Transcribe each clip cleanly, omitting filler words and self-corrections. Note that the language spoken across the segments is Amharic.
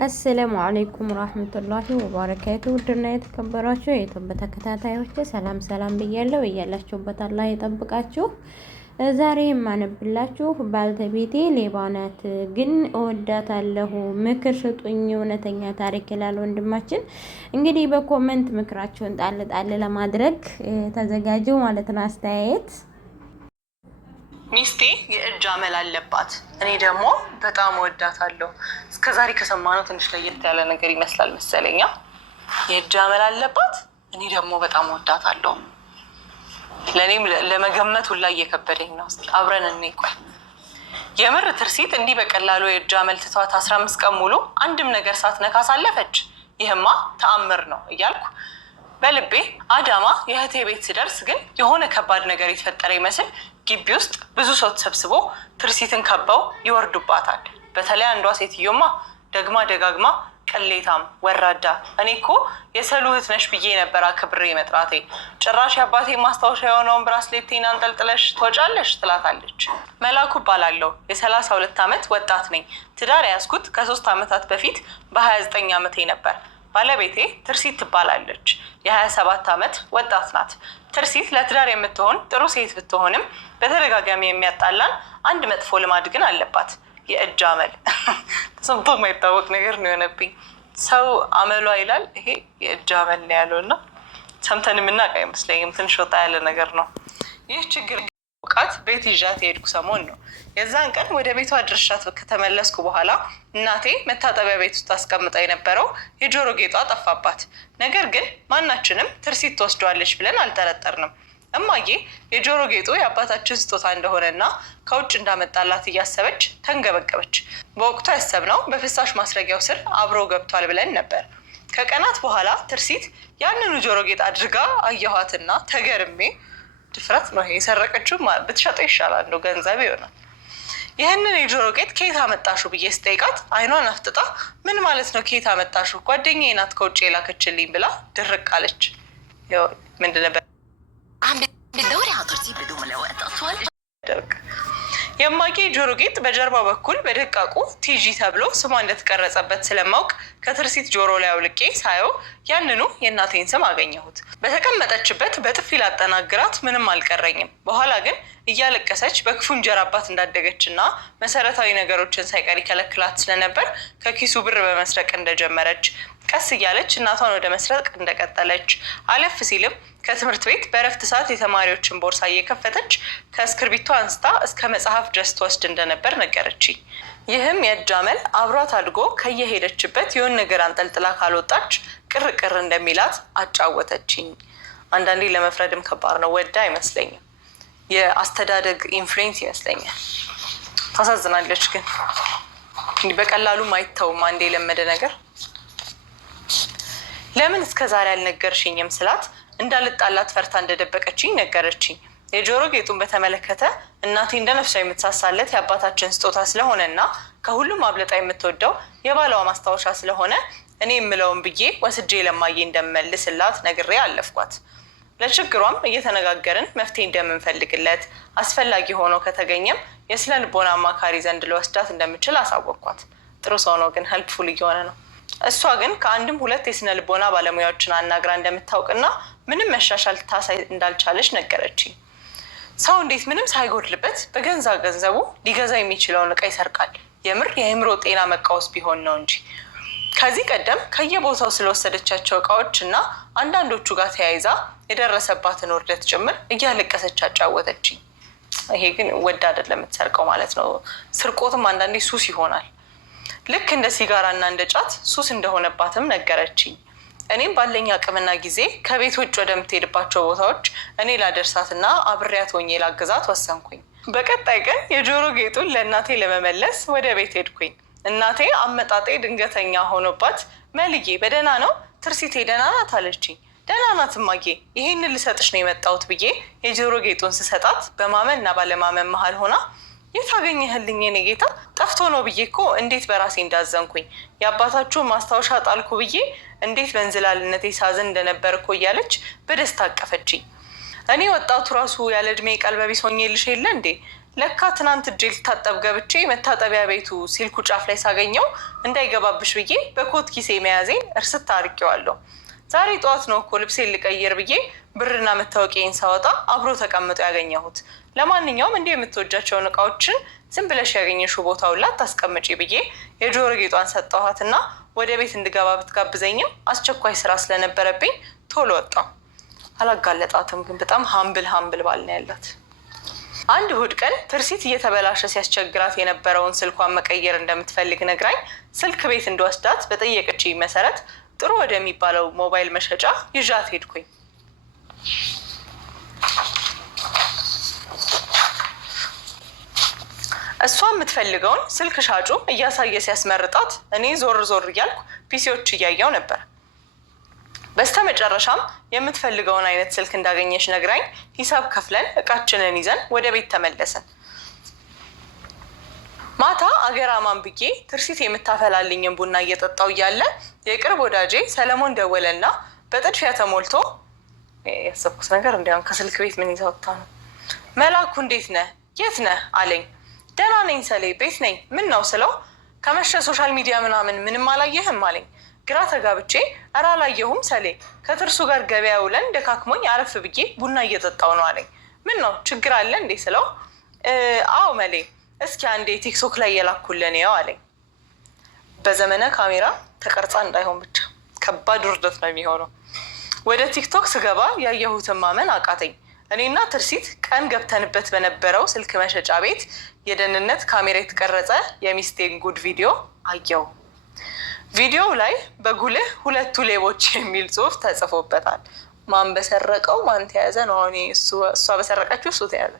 አሰላሙ አለይኩም ወራህመቱላሂ ወበረካቱ። ውድና የተከበራችሁ የዩቲዩብ ተከታታዮች ሰላም ሰላም ብያለሁ። እያላችሁበት አላህ ይጠብቃችሁ። ዛሬ የማነብላችሁ ባልተቤቴ ሌባ ናት ግን እወዳታለሁ፣ ምክር ስጡኝ፣ እውነተኛ ታሪክ ይላል ወንድማችን። እንግዲህ በኮመንት ምክራችሁን ጣል ጣል ለማድረግ ተዘጋጁ ማለት ነው። አስተያየት ሚስቴ የእጅ አመል አለባት፣ እኔ ደግሞ በጣም እወዳታለሁ። እስከዛሬ ከሰማነው ትንሽ ለየት ያለ ነገር ይመስላል መሰለኛ። የእጅ አመል አለባት፣ እኔ ደግሞ በጣም እወዳታለሁ። ለእኔም ለመገመት ሁላ እየከበደኝ ነው። እስኪ አብረን እንቆይ። የምር ትርሲት እንዲህ በቀላሉ የእጅ አመል ትተዋት 15 ቀን ሙሉ አንድም ነገር ሳትነካ ሳለፈች? ይህማ ተአምር ነው እያልኩ በልቤ አዳማ የእህቴ ቤት ስደርስ ግን የሆነ ከባድ ነገር የተፈጠረ ይመስል ግቢ ውስጥ ብዙ ሰው ተሰብስቦ ትርሲትን ከበው ይወርዱባታል። በተለይ አንዷ ሴትዮማ ደግማ ደጋግማ ቅሌታም፣ ወራዳ፣ እኔ እኮ የሰሉ እህት ነሽ ብዬ ነበር አክብሬ መጥራቴ፣ ጭራሽ የአባቴ ማስታወሻ የሆነውን ብራስሌቴን አንጠልጥለሽ ትወጫለሽ ትላታለች። መላኩ እባላለሁ፣ የ32 ዓመት ወጣት ነኝ። ትዳር ያዝኩት ከ3 ዓመታት በፊት በ29 ዓመቴ ነበር። ባለቤቴ ትርሲት ትባላለች። የ27 ዓመት ወጣት ናት። ትርሲት ለትዳር የምትሆን ጥሩ ሴት ብትሆንም በተደጋጋሚ የሚያጣላን አንድ መጥፎ ልማድ ግን አለባት፣ የእጅ አመል። ተሰምቶ የማይታወቅ ነገር ነው የሆነብኝ። ሰው አመሏ ይላል፣ ይሄ የእጅ አመል ነው ያለው እና ሰምተን የምናውቅ አይመስለኝም። ትንሽ ወጣ ያለ ነገር ነው ይህ ችግር። ቃት ቤት ይዣት የሄድኩ ሰሞን ነው። የዛን ቀን ወደ ቤቷ ድርሻት ከተመለስኩ በኋላ እናቴ መታጠቢያ ቤት ውስጥ አስቀምጣ የነበረው የጆሮ ጌጧ ጠፋባት። ነገር ግን ማናችንም ትርሲት ትወስደዋለች ብለን አልጠረጠርንም። እማዬ የጆሮ ጌጡ የአባታችን ስጦታ እንደሆነና ከውጭ እንዳመጣላት እያሰበች ተንገበገበች። በወቅቱ ያሰብነው በፍሳሽ ማስረጊያው ስር አብሮ ገብቷል ብለን ነበር። ከቀናት በኋላ ትርሲት ያንኑ ጆሮ ጌጥ አድርጋ አየኋትና ተገርሜ፣ ድፍረት ነው ይሄ፣ የሰረቀችው ብትሸጠው ይሻላል፣ እንደው ገንዘብ ይሆናል። ይህንን የጆሮ ጌጥ ከየት አመጣሹ ብዬ ስጠይቃት አይኗን አፍጥጣ ምን ማለት ነው ከየት አመጣሹ? ጓደኛዬ ናት ከውጭ የላከችልኝ ብላ ድርቅ አለች። ምንድን ነበር የማጌ ጆሮ ጌጥ በጀርባ በኩል በደቃቁ ቲጂ ተብሎ ስሟ እንደተቀረጸበት ስለማውቅ ከትርሲት ጆሮ ላይ አውልቄ ሳየው ያንኑ የእናቴን ስም አገኘሁት። በተቀመጠችበት በጥፊ ላጠናግራት ምንም አልቀረኝም። በኋላ ግን እያለቀሰች በክፉ እንጀራ አባት እንዳደገችና መሰረታዊ ነገሮችን ሳይቀር ይከለክላት ስለነበር ከኪሱ ብር በመስረቅ እንደጀመረች፣ ቀስ እያለች እናቷን ወደ መስረቅ እንደቀጠለች፣ አለፍ ሲልም ከትምህርት ቤት በእረፍት ሰዓት የተማሪዎችን ቦርሳ እየከፈተች ከእስክርቢቶ አንስታ እስከ መጽሐፍ ድረስ ትወስድ እንደነበር ነገረችኝ። ይህም የእጅ አመል አብሯት አድጎ ከየሄደችበት የሆነ ነገር አንጠልጥላ ካልወጣች ቅርቅር እንደሚላት አጫወተችኝ። አንዳንዴ ለመፍረድም ከባድ ነው። ወዳ አይመስለኝም፣ የአስተዳደግ ኢንፍሉዌንስ ይመስለኛል። ታሳዝናለች ግን እንዲህ በቀላሉም አይተውም አንዴ የለመደ ነገር። ለምን እስከ ዛሬ አልነገርሽኝም ስላት እንዳልጣላት ፈርታ እንደደበቀችኝ ነገረችኝ። የጆሮ ጌጡን በተመለከተ እናቴ እንደ ነፍሷ የምትሳሳለት የአባታችን ስጦታ ስለሆነና ከሁሉም አብለጣ የምትወደው የባሏ ማስታወሻ ስለሆነ እኔ የምለውን ብዬ ወስጄ ለማዬ እንደምመልስላት ነግሬ አለፍኳት። ለችግሯም እየተነጋገርን መፍትሄ እንደምንፈልግለት፣ አስፈላጊ ሆኖ ከተገኘም የስነ ልቦና አማካሪ ዘንድ ለወስዳት እንደምችል አሳወቅኳት። ጥሩ ሰው ነው ግን ሄልፕፉል እየሆነ ነው። እሷ ግን ከአንድም ሁለት የስነ ልቦና ባለሙያዎችን አናግራ እንደምታውቅና ምንም መሻሻል ታሳይ እንዳልቻለች ነገረችኝ። ሰው እንዴት ምንም ሳይጎድልበት በገንዛ ገንዘቡ ሊገዛ የሚችለውን እቃ ይሰርቃል? የምር የአእምሮ ጤና መቃወስ ቢሆን ነው እንጂ። ከዚህ ቀደም ከየቦታው ስለወሰደቻቸው እቃዎች እና አንዳንዶቹ ጋር ተያይዛ የደረሰባትን ውርደት ጭምር እያለቀሰች አጫወተችኝ። ይሄ ግን ወድ አይደለም የምትሰርቀው ማለት ነው። ስርቆትም አንዳንዴ ሱስ ይሆናል። ልክ እንደ ሲጋራ እና እንደ ጫት ሱስ እንደሆነባትም ነገረችኝ። እኔም ባለኝ አቅምና ጊዜ ከቤት ውጭ ወደምትሄድባቸው ቦታዎች እኔ ላደርሳትና አብሬያት ሆኜ ላግዛት ወሰንኩኝ። በቀጣይ ቀን የጆሮ ጌጡን ለእናቴ ለመመለስ ወደ ቤት ሄድኩኝ። እናቴ አመጣጤ ድንገተኛ ሆኖባት መልዬ በደህና ነው ትርሲቴ ደህና ናት አለችኝ። ደህና ናት እማዬ፣ ይሄንን ልሰጥሽ ነው የመጣሁት ብዬ የጆሮ ጌጡን ስሰጣት በማመን እና ባለማመን መሀል ሆና የት አገኘህልኝ የኔ ጌታ? ጠፍቶ ነው ብዬ እኮ እንዴት በራሴ እንዳዘንኩኝ፣ የአባታችሁ ማስታወሻ ጣልኩ ብዬ እንዴት በእንዝላልነቴ ሳዝን እንደነበር እኮ እያለች በደስታ አቀፈችኝ። እኔ ወጣቱ ራሱ ያለ እድሜ ቀልበቢስ ሆኜልሽ የለ እንዴ? ለካ ትናንት እጄ ልታጠብ ገብቼ መታጠቢያ ቤቱ ሲልኩ ጫፍ ላይ ሳገኘው እንዳይገባብሽ ብዬ በኮት ኪሴ መያዜን እርስት አድርጌዋለሁ። ዛሬ ጠዋት ነው እኮ ልብሴን ልቀይር ብዬ ብርና መታወቂያዬን ሳወጣ አብሮ ተቀምጦ ያገኘሁት። ለማንኛውም እንዲህ የምትወጃቸውን እቃዎችን ዝም ብለሽ ያገኘሽው ቦታው ላይ ታስቀምጪ ብዬ የጆሮ ጌጧን ሰጠኋትና ወደ ቤት እንድገባ ብትጋብዘኝም አስቸኳይ ስራ ስለነበረብኝ ቶሎ ወጣሁ። አላጋለጣትም፣ ግን በጣም ሀምብል ባል ነው ያላት። አንድ እሑድ ቀን ትርሲት እየተበላሸ ሲያስቸግራት የነበረውን ስልኳን መቀየር እንደምትፈልግ ነግራኝ ስልክ ቤት እንድወስዳት በጠየቀችኝ መሰረት ጥሩ ወደሚባለው ሞባይል መሸጫ ይዣት ሄድኩኝ። እሷ የምትፈልገውን ስልክ ሻጩ እያሳየ ሲያስመርጣት እኔ ዞር እያልኩ ፒሲዎች እያየው ነበር። በስተመጨረሻም የምትፈልገውን አይነት ስልክ እንዳገኘች ነግራኝ ሂሳብ ከፍለን እቃችንን ይዘን ወደ ቤት ተመለሰን። ማታ አገር አማን ብዬ ትርሲት የምታፈላልኝን ቡና እየጠጣው እያለ የቅርብ ወዳጄ ሰለሞን ደወለና በጥድፊያ ተሞልቶ ያሰብኩት ነገር እንዲያውም ከስልክ ቤት ምን ይዛ ወጣ ነው። መላኩ እንዴት ነህ? የት ነህ አለኝ። ደህና ነኝ ሰሌ፣ ቤት ነኝ። ምን ነው ስለው ከመሸ ሶሻል ሚዲያ ምንም አላየህም አለኝ። ግራ ተጋብቼ ኧረ አላየሁም ሰሌ፣ ከትርሱ ጋር ገበያ ውለን ደካክሞኝ አረፍ ብዬ ቡና እየጠጣው ነው አለኝ። ምን ነው ችግር አለ እንዴ ስለው አዎ መሌ፣ እስኪ አንዴ ቲክቶክ ላይ የላኩልን ያው አለኝ። በዘመነ ካሜራ ተቀርጻ እንዳይሆን ብቻ ከባድ ውርደት ነው የሚሆነው። ወደ ቲክቶክ ስገባ ያየሁትን ማመን አቃተኝ። እኔና ትርሲት ቀን ገብተንበት በነበረው ስልክ መሸጫ ቤት የደህንነት ካሜራ የተቀረጸ የሚስቴን ጉድ ቪዲዮ አየው። ቪዲዮው ላይ በጉልህ ሁለቱ ሌቦች የሚል ጽሑፍ ተጽፎበታል። ማን በሰረቀው ማን ተያዘ ነው። አሁን እሷ በሰረቀችው እሱ ተያዘ።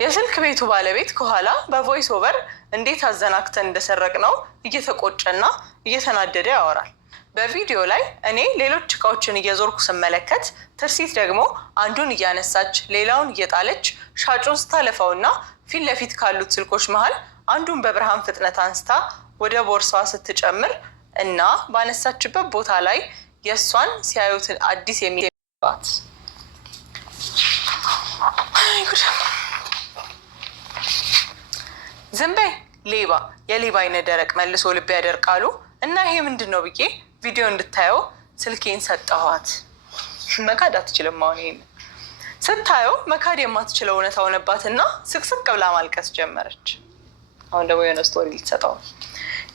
የስልክ ቤቱ ባለቤት ከኋላ በቮይስ ኦቨር እንዴት አዘናክተን እንደሰረቅ ነው እየተቆጨና እየተናደደ ያወራል። በቪዲዮ ላይ እኔ ሌሎች እቃዎችን እየዞርኩ ስመለከት ትርሲት ደግሞ አንዱን እያነሳች ሌላውን እየጣለች ሻጩን ስታለፈውና ፊት ለፊት ካሉት ስልኮች መሃል አንዱን በብርሃን ፍጥነት አንስታ ወደ ቦርሳዋ ስትጨምር እና ባነሳችበት ቦታ ላይ የእሷን ሲያዩትን አዲስ የሚባት ዝም በይ ሌባ፣ የሌባ አይነ ደረቅ መልሶ ልብ ያደርቃሉ። እና ይሄ ምንድን ነው ብዬ ቪዲዮ እንድታየው ስልኬን ሰጠኋት። መካድ አትችልም። አሁን ይሄን ስታየው መካድ የማትችለው እውነት ሆነባትና ስቅስቅ ብላ ማልቀስ ጀመረች። አሁን ደግሞ የሆነ ስቶሪ ልትሰጠው።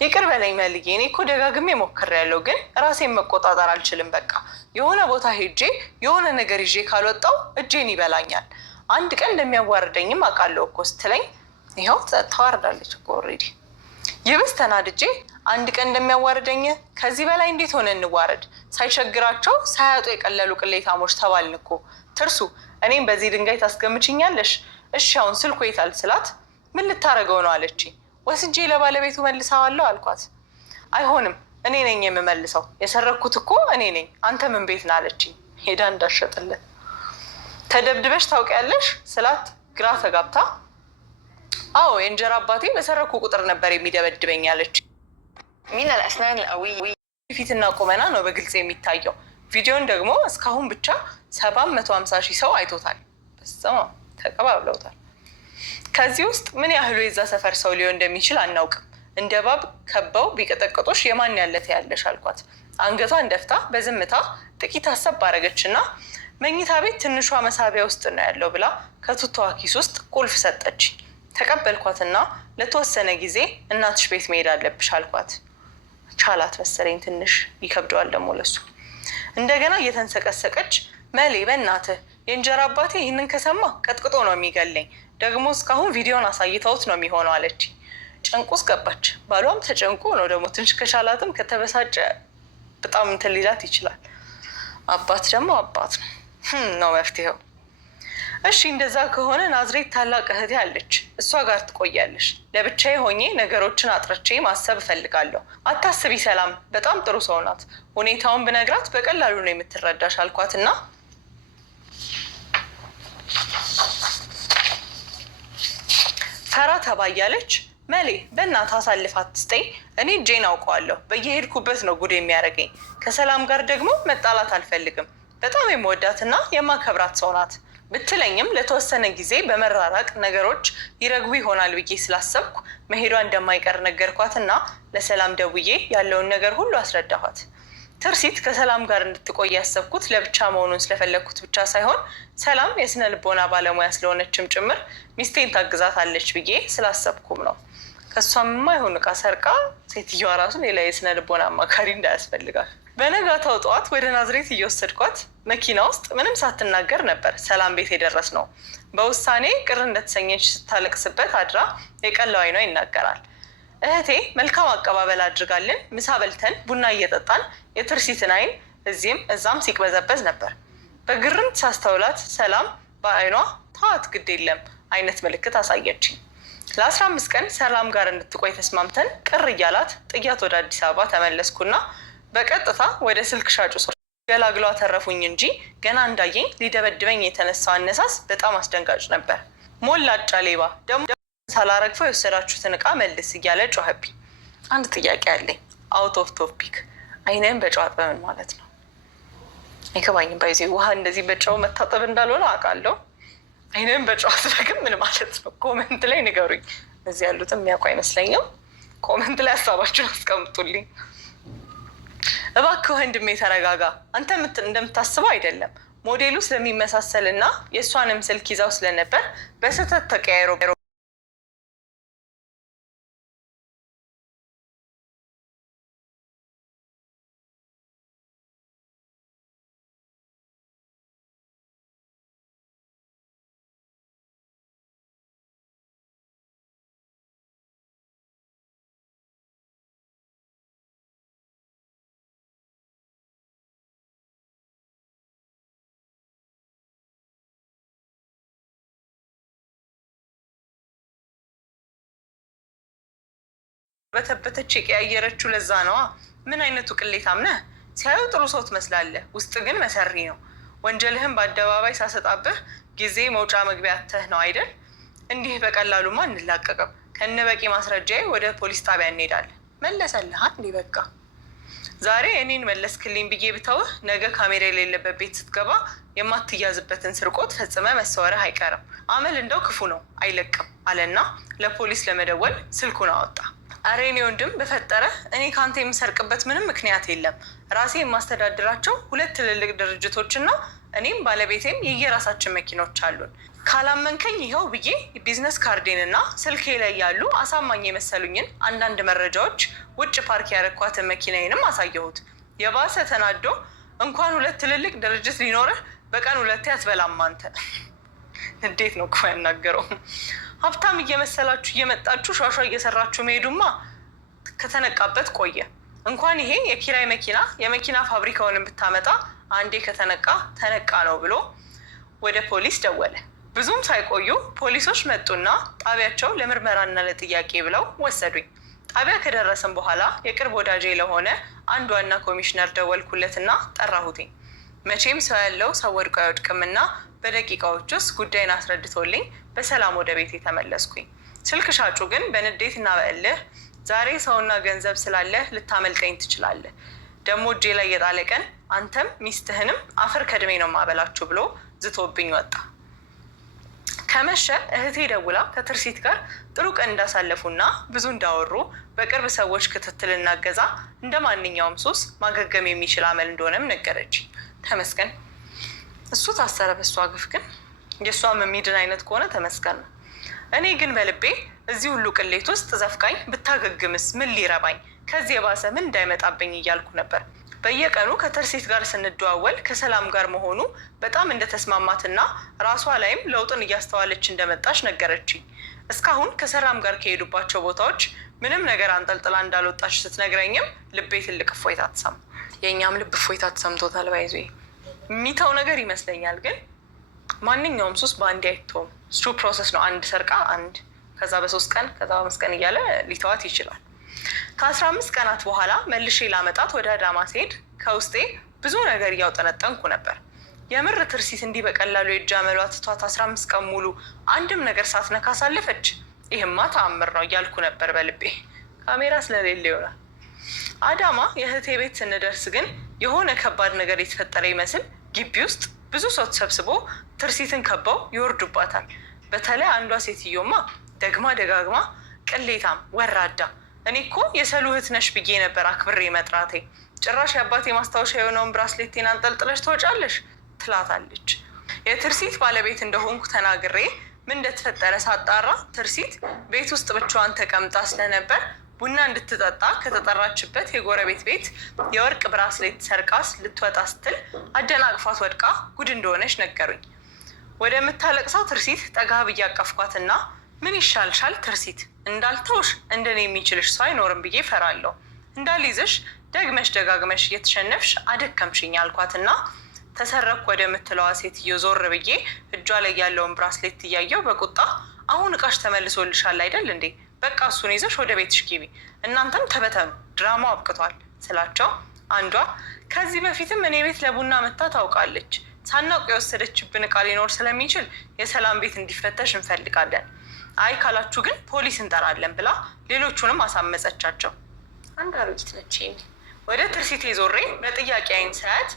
ይቅር በለኝ መልዬ፣ እኔ እኮ ደጋግሜ ሞክሬያለሁ፣ ግን ራሴን መቆጣጠር አልችልም። በቃ የሆነ ቦታ ሄጄ የሆነ ነገር ይዤ ካልወጣው እጄን ይበላኛል። አንድ ቀን እንደሚያዋርደኝም አውቃለሁ እኮ ስትለኝ ይኸው ተዋርዳለች እኮ ኦልሬዲ። ይብስ ተናድጄ አንድ ቀን እንደሚያዋርደኝ ከዚህ በላይ እንዴት ሆነ እንዋረድ? ሳይቸግራቸው ሳያጡ የቀለሉ ቅሌታሞች ተባልን እኮ። ትርሱ እኔም በዚህ ድንጋይ ታስገምችኛለሽ? እሺ አሁን ስልኩ የታል ስላት ምን ልታረገው ነው አለች። ወስጄ ለባለቤቱ መልሰዋለሁ አልኳት። አይሆንም፣ እኔ ነኝ የምመልሰው፣ የሰረኩት እኮ እኔ ነኝ፣ አንተ ምን ቤት ና አለች። ሄዳ እንዳሸጥልን። ተደብድበሽ ታውቂያለሽ ስላት ግራ ተጋብታ አዎ የእንጀራ አባቴ በሰረኩ ቁጥር ነበር የሚደበድበኝ አለች። ሚን አልአስናን ፊትና ቁመና ነው በግልጽ የሚታየው። ቪዲዮን ደግሞ እስካሁን ብቻ 750,000 ሰው አይቶታል። በዛው ተቀባብለውታል። ከዚህ ውስጥ ምን ያህሉ የዛ ሰፈር ሰው ሊሆን እንደሚችል አናውቅም። እንደ ባብ ከበው ቢቀጠቅጦሽ የማን ያለት ያለሽ አልኳት። አንገቷን ደፍታ በዝምታ ጥቂት ሀሳብ ባረገችና መኝታ ቤት ትንሿ መሳቢያ ውስጥ ነው ያለው ብላ ከቱታዋ ኪስ ውስጥ ቁልፍ ሰጠች። ተቀበልኳትና ለተወሰነ ጊዜ እናትሽ ቤት መሄድ አለብሽ አልኳት። ቻላት መሰለኝ፣ ትንሽ ይከብደዋል ደግሞ ለሱ። እንደገና እየተንሰቀሰቀች መሌ በእናትህ የእንጀራ አባቴ ይህንን ከሰማ ቀጥቅጦ ነው የሚገለኝ፣ ደግሞ እስካሁን ቪዲዮን አሳይተውት ነው የሚሆነው አለች። ጭንቁስ ገባች። ባሏም ተጨንቆ ነው ደግሞ ትንሽ ከቻላትም ከተበሳጨ በጣም እንትን ሊላት ይችላል። አባት ደግሞ አባት ነው መፍትሄው። እሺ እንደዛ ከሆነ ናዝሬት ታላቅ እህቴ አለች፣ እሷ ጋር ትቆያለሽ። ለብቻዬ ሆኜ ነገሮችን አጥርቼ ማሰብ እፈልጋለሁ። አታስቢ ሰላም በጣም ጥሩ ሰው ናት። ሁኔታውን ብነግራት በቀላሉ ነው የምትረዳሽ አልኳትና ፈራ ተባ እያለች መሌ በእናትህ አሳልፋት ትስጠኝ፣ እኔ እጄን አውቀዋለሁ፣ በየሄድኩበት ነው ጉድ የሚያደርገኝ። ከሰላም ጋር ደግሞ መጣላት አልፈልግም። በጣም የምወዳትና የማከብራት ሰው ናት። ብትለኝም ለተወሰነ ጊዜ በመራራቅ ነገሮች ይረግቡ ይሆናል ብዬ ስላሰብኩ መሄዷ እንደማይቀር ነገርኳትና ለሰላም ደውዬ ያለውን ነገር ሁሉ አስረዳኋት። ትርሲት ከሰላም ጋር እንድትቆይ ያሰብኩት ለብቻ መሆኑን ስለፈለግኩት ብቻ ሳይሆን ሰላም የስነ ልቦና ባለሙያ ስለሆነችም ጭምር ሚስቴን ታግዛታለች ብዬ ስላሰብኩም ነው። ከእሷም የማይሆን ዕቃ ሰርቃ ሴትዮዋ ራሱ ሌላ የስነ ልቦና አማካሪ እንዳያስፈልጋል። በነጋታው ጠዋት ወደ ናዝሬት እየወሰድኳት መኪና ውስጥ ምንም ሳትናገር ነበር ሰላም ቤት የደረስ ነው። በውሳኔ ቅር እንደተሰኘች ስታለቅስበት አድራ የቀለው አይኗ ይናገራል። እህቴ መልካም አቀባበል አድርጋልን ምሳ በልተን ቡና እየጠጣን የትርሲትን አይን እዚህም እዛም ሲቅበዘበዝ ነበር። በግርምት ሳስተውላት ሰላም በአይኗ ተዋት ግድ የለም አይነት ምልክት አሳየችኝ። ለ15 ቀን ሰላም ጋር እንድትቆይ ተስማምተን ቅር እያላት ጥያት ወደ አዲስ አበባ ተመለስኩና በቀጥታ ወደ ስልክ ሻጩ ሰው ገላግሏ ተረፉኝ እንጂ ገና እንዳየኝ ሊደበድበኝ የተነሳው አነሳስ በጣም አስደንጋጭ ነበር። ሞላጫ ሌባ ደግሞ ሳላረግፈው የወሰዳችሁትን ዕቃ መልስ እያለ ጮኸብኝ። አንድ ጥያቄ አለኝ። አውት ኦፍ ቶፒክ። አይንህን በጨዋት በምን ማለት ነው? አይገባኝም። ባይዜ ውሃ እንደዚህ በጨው መታጠብ እንዳልሆነ አውቃለሁ። አይንህን በጨዋት ግን ምን ማለት ነው? ኮመንት ላይ ንገሩኝ። እዚህ ያሉትም የሚያውቁ አይመስለኝም። ኮመንት ላይ ሀሳባችሁን አስቀምጡልኝ እባክህ። ወንድሜ ተረጋጋ። አንተ እንደምታስበው አይደለም። ሞዴሉ ስለሚመሳሰል እና የእሷንም ስልክ ይዛው ስለነበር በስህተት ተቀያይሮ በተበተች የቀያየረችው ለዛ ነዋ። ምን አይነቱ ቅሌታም ነህ? ሲያዩ ጥሩ ሰው ትመስላለህ፣ ውስጥ ግን መሰሪ ነው። ወንጀልህን በአደባባይ ሳሰጣብህ ጊዜ መውጫ መግቢያ አተህ ነው አይደል? እንዲህ በቀላሉማ እንላቀቅም። ከነበቂ ማስረጃዬ ወደ ፖሊስ ጣቢያ እንሄዳለን። መለሰልህ እንዲህ በቃ። ዛሬ እኔን መለስክልኝ ብዬ ብተውህ ነገ ካሜራ የሌለበት ቤት ስትገባ የማትያዝበትን ስርቆት ፈጽመ መሰወርህ አይቀርም። አመል እንደው ክፉ ነው አይለቅም አለና ለፖሊስ ለመደወል ስልኩን አወጣ። አሬ እኔ ወንድም በፈጠረ እኔ ከአንተ የምሰርቅበት ምንም ምክንያት የለም። ራሴ የማስተዳድራቸው 2 ትልልቅ ድርጅቶችና እኔም ባለቤቴም የየራሳችን መኪኖች አሉን። ካላመንከኝ ይኸው ብዬ ቢዝነስ ካርዴንና ስልኬ ላይ ያሉ አሳማኝ የመሰሉኝን አንዳንድ መረጃዎች ውጭ ፓርክ ያረኳትን መኪናዬንም አሳየሁት። የባሰ ተናዶ እንኳን 2 ትልልቅ ድርጅት ሊኖርህ በቀን 2 አትበላም አንተ። እንዴት ነው እኮ ያናገረው? ሀብታም እየመሰላችሁ እየመጣችሁ ሿሿ እየሰራችሁ መሄዱማ ከተነቃበት ቆየ። እንኳን ይሄ የኪራይ መኪና የመኪና ፋብሪካውንም ብታመጣ አንዴ ከተነቃ ተነቃ ነው ብሎ ወደ ፖሊስ ደወለ። ብዙም ሳይቆዩ ፖሊሶች መጡና ጣቢያቸው ለምርመራና ለጥያቄ ብለው ወሰዱኝ። ጣቢያ ከደረስን በኋላ የቅርብ ወዳጄ ለሆነ አንድ ዋና ኮሚሽነር ደወልኩለትና ጠራሁትኝ። መቼም ሰው ያለው ሰው ወድቆ አይወድቅምና በደቂቃዎች ውስጥ ጉዳይን አስረድቶልኝ በሰላም ወደ ቤት የተመለስኩኝ። ስልክ ሻጩ ግን በንዴትና በእልህ ዛሬ ሰውና ገንዘብ ስላለህ ልታመልጠኝ ትችላለህ፣ ደግሞ እጄ ላይ የጣለ ቀን አንተም ሚስትህንም አፈር ከድሜ ነው ማበላችሁ ብሎ ዝቶብኝ ወጣ። ከመሸ እህቴ ደውላ ከትርሲት ጋር ጥሩ ቀን እንዳሳለፉና ብዙ እንዳወሩ በቅርብ ሰዎች ክትትልና እገዛ እንደ ማንኛውም ሱስ ማገገም የሚችል አመል እንደሆነም ነገረች። ተመስገን። እሱ ታሰረ በሷ ግፍ፣ ግን የእሷም የሚድን አይነት ከሆነ ተመስገን ነው። እኔ ግን በልቤ እዚህ ሁሉ ቅሌት ውስጥ ዘፍቃኝ ብታገግምስ ምን ሊረባኝ፣ ከዚህ የባሰ ምን እንዳይመጣብኝ እያልኩ ነበር። በየቀኑ ከትርሲት ጋር ስንደዋወል ከሰላም ጋር መሆኑ በጣም እንደተስማማትና ራሷ ላይም ለውጥን እያስተዋለች እንደመጣች ነገረችኝ። እስካሁን ከሰላም ጋር ከሄዱባቸው ቦታዎች ምንም ነገር አንጠልጥላ እንዳልወጣች ስትነግረኝም ልቤ ትልቅ እፎይታ ተሰማ። የእኛም ልብ እፎይታ ተሰምቶታል። ባይዞ የሚተው ነገር ይመስለኛል፣ ግን ማንኛውም ሱስ በአንዴ አይተውም። ስትሩ ፕሮሰስ ነው። አንድ ሰርቃ አንድ ከዛ በ3 ቀን ከዛ በ5 ቀን እያለ ሊተዋት ይችላል። ከ15 ቀናት በኋላ መልሼ ላመጣት ወደ አዳማ ስሄድ ከውስጤ ብዙ ነገር እያውጠነጠንኩ ነበር። የምር ትርሲት እንዲህ በቀላሉ የእጅ አመሏ ትቷት 15 ቀን ሙሉ አንድም ነገር ሳትነካ ሳለፈች? ይህማ ተአምር ነው እያልኩ ነበር በልቤ። ካሜራ ስለሌለ ይሆናል። አዳማ የእህቴ ቤት ስንደርስ ግን የሆነ ከባድ ነገር የተፈጠረ ይመስል ግቢ ውስጥ ብዙ ሰው ተሰብስቦ ትርሲትን ከበው ይወርዱባታል። በተለይ አንዷ ሴትዮማ ደግማ ደጋግማ ቅሌታም፣ ወራዳ፣ እኔ እኮ የሰሉ እህት ነሽ ብዬ ነበር አክብሬ መጥራቴ፣ ጭራሽ የአባቴ ማስታወሻ የሆነውን ብራስሌቴን አንጠልጥለሽ ትወጫለሽ ትላታለች። የትርሲት ባለቤት እንደሆንኩ ተናግሬ ምን እንደተፈጠረ ሳጣራ ትርሲት ቤት ውስጥ ብቻዋን ተቀምጣ ስለነበር ቡና እንድትጠጣ ከተጠራችበት የጎረቤት ቤት የወርቅ ብራስሌት ሰርቃስ ልትወጣ ስትል አደናቅፋት ወድቃ ጉድ እንደሆነች ነገሩኝ። ወደምታለቅሰው ትርሲት ጠጋ ብዬ አቀፍኳትና ምን ይሻልሻል ትርሲት፣ እንዳልተውሽ እንደኔ የሚችልሽ ሰው አይኖርም ብዬ ፈራለሁ። እንዳልይዝሽ ደግመሽ ደጋግመሽ እየተሸነፍሽ አደከምሽኝ አልኳትና ተሰረኩ ወደምትለዋ ሴትዮ ዞር ብዬ እጇ ላይ ያለውን ብራስሌት እያየው በቁጣ አሁን እቃሽ ተመልሶልሻል አይደል እንዴ? በቃ እሱን ይዘሽ ወደ ቤትሽ ግቢ፣ እናንተም ተበተኑ፣ ድራማው አብቅቷል ስላቸው አንዷ ከዚህ በፊትም እኔ ቤት ለቡና መታ ታውቃለች፣ ሳናውቅ የወሰደችብን እቃ ሊኖር ስለሚችል የሰላም ቤት እንዲፈተሽ እንፈልጋለን፣ አይ ካላችሁ ግን ፖሊስ እንጠራለን ብላ ሌሎቹንም አሳመፀቻቸው። አንድ አሮጊት ነች። ወደ ትርሲቴ ዞሬ በጥያቄ አይን ሳያት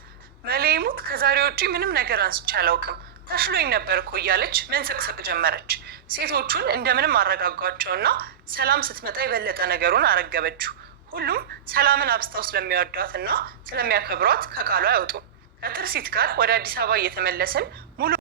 መለይሙት ከዛሬ ውጪ ምንም ነገር አንስቼ አላውቅም፣ ተሽሎኝ ነበር እኮ እያለች መንሰቅሰቅ ጀመረች። ሴቶቹን እንደምንም አረጋጓቸውና ሰላም ስትመጣ የበለጠ ነገሩን አረገበችው። ሁሉም ሰላምን አብስተው ስለሚወዷትና ስለሚያከብሯት ከቃሉ አይወጡም። ከትርሲት ጋር ወደ አዲስ አበባ እየተመለስን ሙሉ